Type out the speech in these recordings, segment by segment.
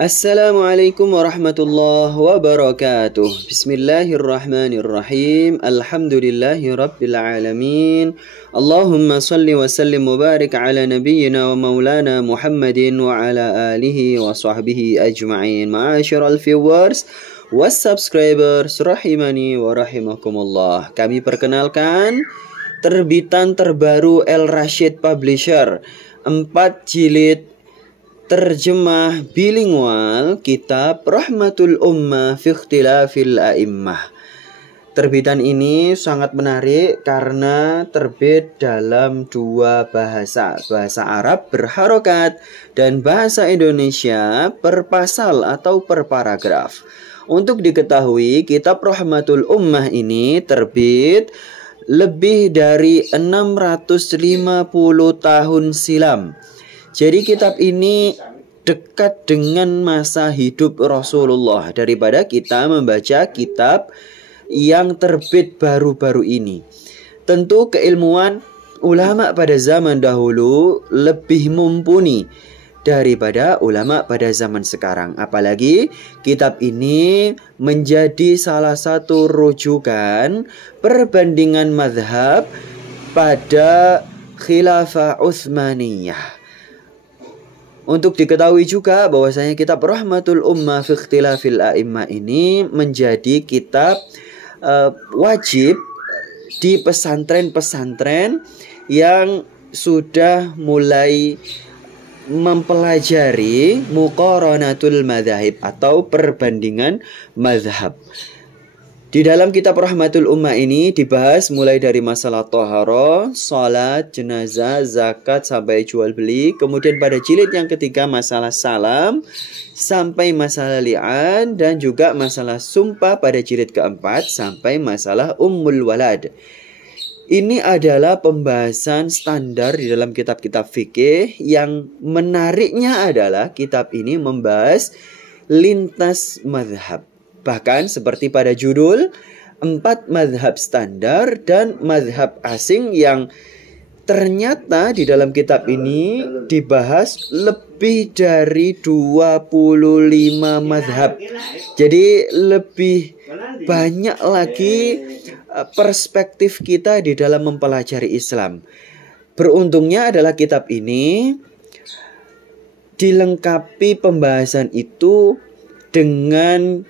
Assalamualaikum warahmatullahi wabarakatuh. Bismillahirrahmanirrahim. Alhamdulillahi rabbil alamin. Allahumma salli wa sallim wa barik ala nabiyyina wa maulana Muhammadin wa ala alihi wa sahbihi ajma'in. Ma'asyiral viewers was subscribers rahimani wa rahimakumullah. Kami perkenalkan terbitan terbaru El Rashid Publisher 4 jilid terjemah bilingual kitab Rahmatul Ummah fi Ikhtilafil A'immah. Terbitan ini sangat menarik karena terbit dalam dua bahasa, bahasa Arab berharokat dan bahasa Indonesia per pasal atau per paragraf. Untuk diketahui, kitab Rahmatul Ummah ini terbit lebih dari 650 tahun silam. Jadi kitab ini dekat dengan masa hidup Rasulullah daripada kita membaca kitab yang terbit baru-baru ini. Tentu keilmuan ulama pada zaman dahulu lebih mumpuni daripada ulama pada zaman sekarang. Apalagi kitab ini menjadi salah satu rujukan perbandingan mazhab pada Khilafah Utsmaniyah. Untuk diketahui juga bahwasanya kitab Rahmatul Ummah fi Ikhtilafil A'immah ini menjadi kitab wajib di pesantren-pesantren yang sudah mulai mempelajari muqaranatul madzhab atau perbandingan mazhab. Di dalam kitab Rahmatul Ummah ini dibahas mulai dari masalah tohara, salat, jenazah, zakat, sampai jual beli. Kemudian pada jilid yang ketiga masalah salam, sampai masalah li'an, dan juga masalah sumpah pada jilid keempat, sampai masalah ummul walad. Ini adalah pembahasan standar di dalam kitab-kitab fikih. Yang menariknya adalah kitab ini membahas lintas mazhab. Bahkan seperti pada judul 4 mazhab standar dan mazhab asing yang ternyata di dalam kitab ini dibahas lebih dari 25 mazhab. Jadi lebih banyak lagi perspektif kita di dalam mempelajari Islam. Beruntungnya adalah kitab ini dilengkapi pembahasan itu dengan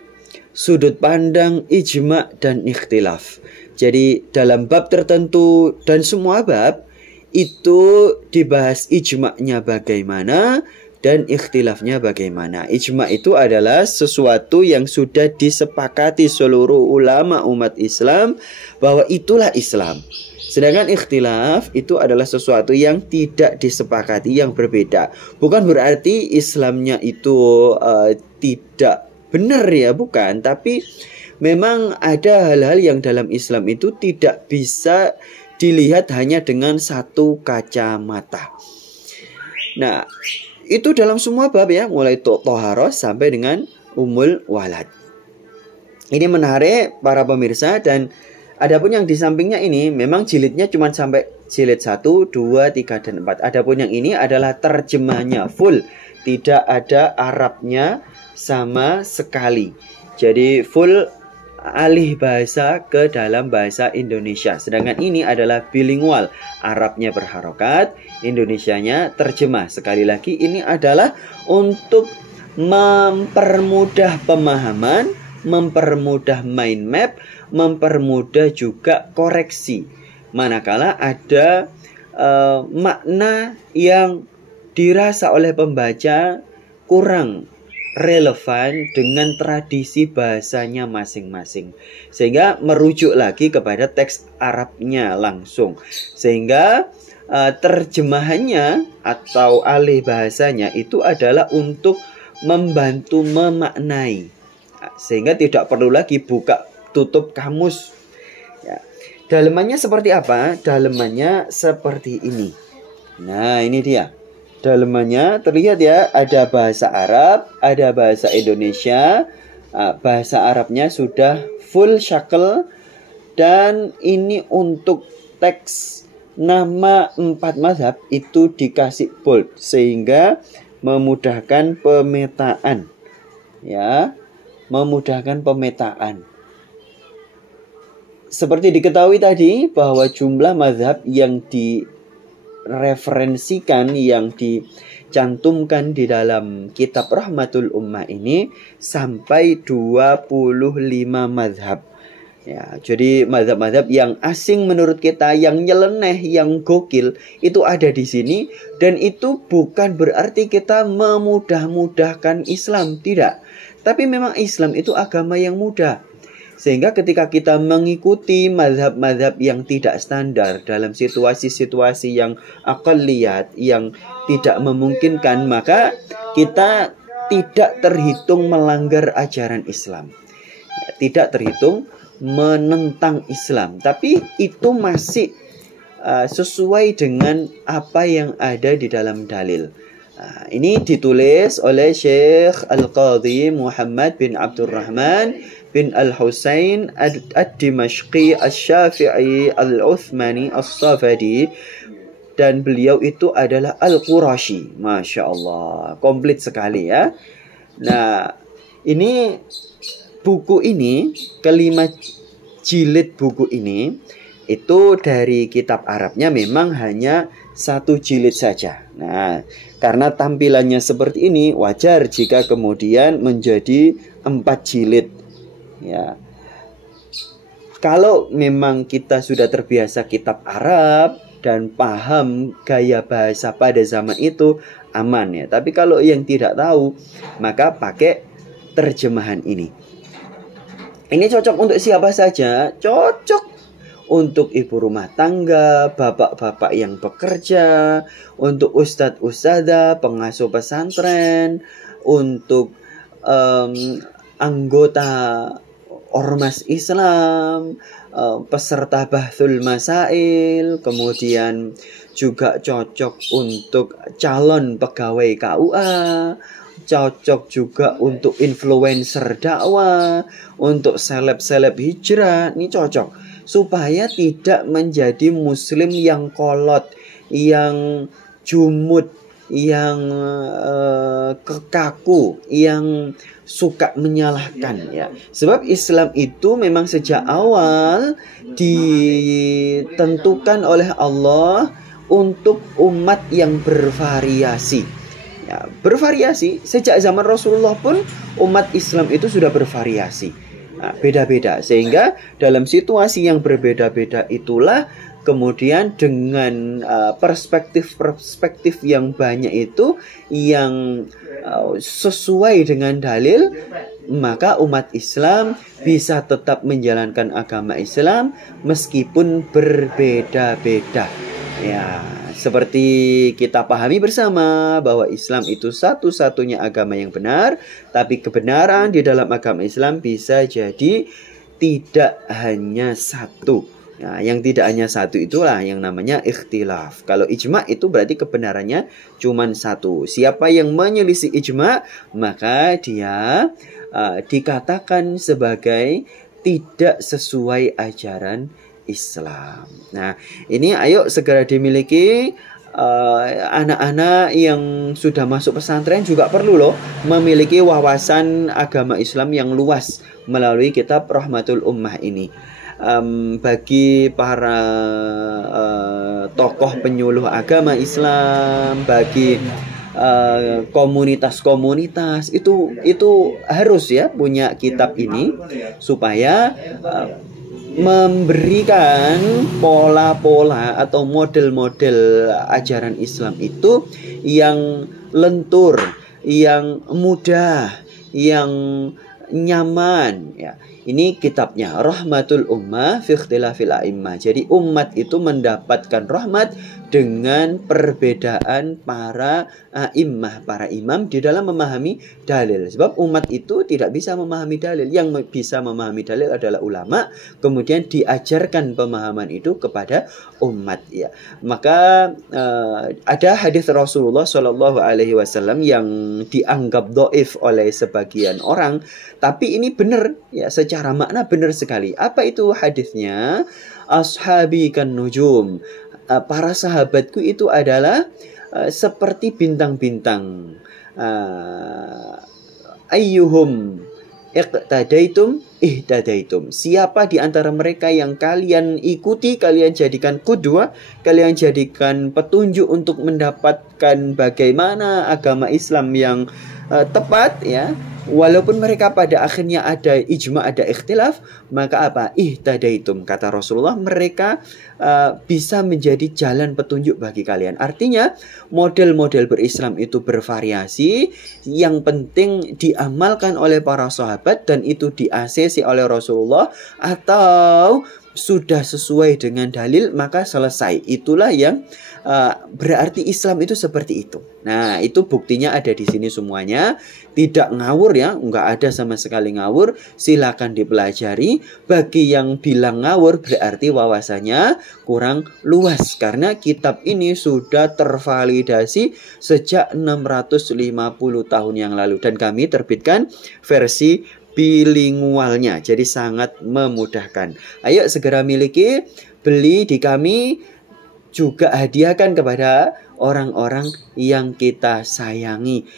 sudut pandang ijma dan ikhtilaf. Jadi dalam bab tertentu dan semua bab itu dibahas ijma'nya bagaimana dan ikhtilafnya bagaimana. Ijma' itu adalah sesuatu yang sudah disepakati seluruh ulama umat Islam bahwa itulah Islam. Sedangkan ikhtilaf itu adalah sesuatu yang tidak disepakati, yang berbeda. Bukan berarti Islamnya itu tidak benar ya, bukan. Tapi memang ada hal-hal yang dalam Islam itu tidak bisa dilihat hanya dengan satu kacamata. Nah, itu dalam semua bab ya, mulai toharoh sampai dengan umul walad. Ini menarik para pemirsa. Dan adapun yang di sampingnya ini memang jilidnya cuma sampai jilid 1, 2, 3, dan 4. Adapun yang ini adalah terjemahnya full, tidak ada Arabnya sama sekali. Jadi full alih bahasa ke dalam bahasa Indonesia. Sedangkan ini adalah bilingual, Arabnya berharokat, Indonesianya terjemah. Sekali lagi ini adalah untuk mempermudah pemahaman, mempermudah mind map, mempermudah juga koreksi manakala ada makna yang dirasa oleh pembaca kurang relevan dengan tradisi bahasanya masing-masing, sehingga merujuk lagi kepada teks Arabnya langsung, sehingga terjemahannya atau alih bahasanya itu adalah untuk membantu memaknai, sehingga tidak perlu lagi buka tutup kamus ya. Dalemannya seperti apa? Dalemannya seperti ini. Nah, ini dia dalemannya. Terlihat ya, ada bahasa Arab, ada bahasa Indonesia. Bahasa Arabnya sudah full syakel. Dan ini untuk teks nama 4 mazhab itu dikasih bold, sehingga memudahkan pemetaan. ya, memudahkan pemetaan. Seperti diketahui tadi bahwa jumlah mazhab yang direferensikan, yang dicantumkan di dalam kitab Rahmatul Ummah ini sampai 25 mazhab. Ya, jadi mazhab-mazhab yang asing menurut kita, yang nyeleneh, yang gokil itu ada di sini, dan itu bukan berarti kita memudah-mudahkan Islam, tidak. Tapi memang Islam itu agama yang mudah. Sehingga ketika kita mengikuti mazhab-mazhab yang tidak standar dalam situasi-situasi yang aqalliyat, yang tidak memungkinkan, maka kita tidak terhitung melanggar ajaran Islam. Tidak terhitung menentang Islam, tapi itu masih sesuai dengan apa yang ada di dalam dalil. Ini ditulis oleh Syekh Al-Qadhi Muhammad bin Abdurrahman bin Al-Husain Ad-Dimashqi Al-Syafi'i Al-Uthmani Al-Safadi, dan beliau itu adalah Al-Qurashi. Masya Allah, komplit sekali ya. Nah, ini buku ini, kelima jilid buku ini, itu dari kitab Arabnya memang hanya 1 jilid saja. Nah, karena tampilannya seperti ini, wajar jika kemudian menjadi 4 jilid. Ya, kalau memang kita sudah terbiasa kitab Arab dan paham gaya bahasa pada zaman itu, aman ya. Tapi kalau yang tidak tahu, maka pakai terjemahan ini. Ini cocok untuk siapa saja? Cocok untuk ibu rumah tangga, bapak-bapak yang bekerja, untuk ustadz-ustadzah, pengasuh pesantren, untuk anggota ormas Islam, peserta bahthul masail, kemudian juga cocok untuk calon pegawai KUA, cocok juga untuk influencer dakwah, untuk seleb-seleb hijrah. Ini cocok supaya tidak menjadi muslim yang kolot, yang jumud, yang kekaku, yang suka menyalahkan ya. Sebab Islam itu memang sejak awal ditentukan oleh Allah untuk umat yang bervariasi. Ya, bervariasi. Sejak zaman Rasulullah pun umat Islam itu sudah bervariasi. Nah, beda-beda. Sehingga dalam situasi yang berbeda-beda itulah kemudian dengan perspektif-perspektif yang banyak itu, yang sesuai dengan dalil, maka umat Islam bisa tetap menjalankan agama Islam meskipun berbeda-beda. Ya, seperti kita pahami bersama bahwa Islam itu satu-satunya agama yang benar, tapi kebenaran di dalam agama Islam bisa jadi tidak hanya satu. Nah, yang tidak hanya satu itulah yang namanya ikhtilaf. Kalau ijma itu berarti kebenarannya cuma satu. Siapa yang menyelisih ijma, maka dia dikatakan sebagai tidak sesuai ajaran Islam. Nah, ini ayo segera dimiliki. Anak-anak yang sudah masuk pesantren juga perlu loh memiliki wawasan agama Islam yang luas melalui kitab Rahmatul Ummah ini. Bagi para tokoh penyuluh agama Islam, bagi komunitas-komunitas itu harus ya punya kitab ini supaya memberikan pola-pola atau model-model ajaran Islam itu yang lentur, yang mudah, yang nyaman ya. Ini kitabnya Rahmatul Ummah fi Ikhtilafil A'immah. Jadi umat itu mendapatkan rahmat dengan perbedaan para a'immah, para imam di dalam memahami dalil. Sebab umat itu tidak bisa memahami dalil. Yang bisa memahami dalil adalah ulama. Kemudian diajarkan pemahaman itu kepada umat ya. Maka ada hadis Rasulullah SAW yang dianggap dhaif oleh sebagian orang, tapi ini benar ya, secara makna benar sekali. Apa itu hadisnya? Ashabi kan nujum. Para sahabatku itu adalah seperti bintang-bintang. ayyuhum iqtadaitum ihtadaitum. Siapa di antara mereka yang kalian ikuti, kalian jadikan qudwah, kalian jadikan petunjuk untuk mendapatkan bagaimana agama Islam yang tepat ya. Walaupun mereka pada akhirnya ada ijma, ada ikhtilaf, maka apa? Ihtadaitum, kata Rasulullah, mereka bisa menjadi jalan petunjuk bagi kalian. Artinya model-model berislam itu bervariasi, yang penting diamalkan oleh para sahabat dan itu di-ACC oleh Rasulullah atau sudah sesuai dengan dalil, maka selesai. Itulah yang berarti Islam itu seperti itu. Nah, itu buktinya ada di sini semuanya. Tidak ngawur ya, nggak ada sama sekali ngawur. Silakan dipelajari. Bagi yang bilang ngawur berarti wawasannya kurang luas, karena kitab ini sudah tervalidasi sejak 650 tahun yang lalu dan kami terbitkan versi bilingualnya, jadi sangat memudahkan. Ayo segera miliki, beli di kami, juga hadiahkan kepada orang-orang yang kita sayangi,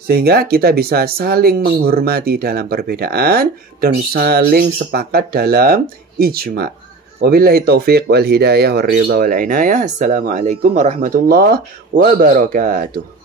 sehingga kita bisa saling menghormati dalam perbedaan dan saling sepakat dalam ijma. Wabillahi taufiq wal hidayah wal ridha wal inayah. Assalamualaikum warahmatullahi wabarakatuh.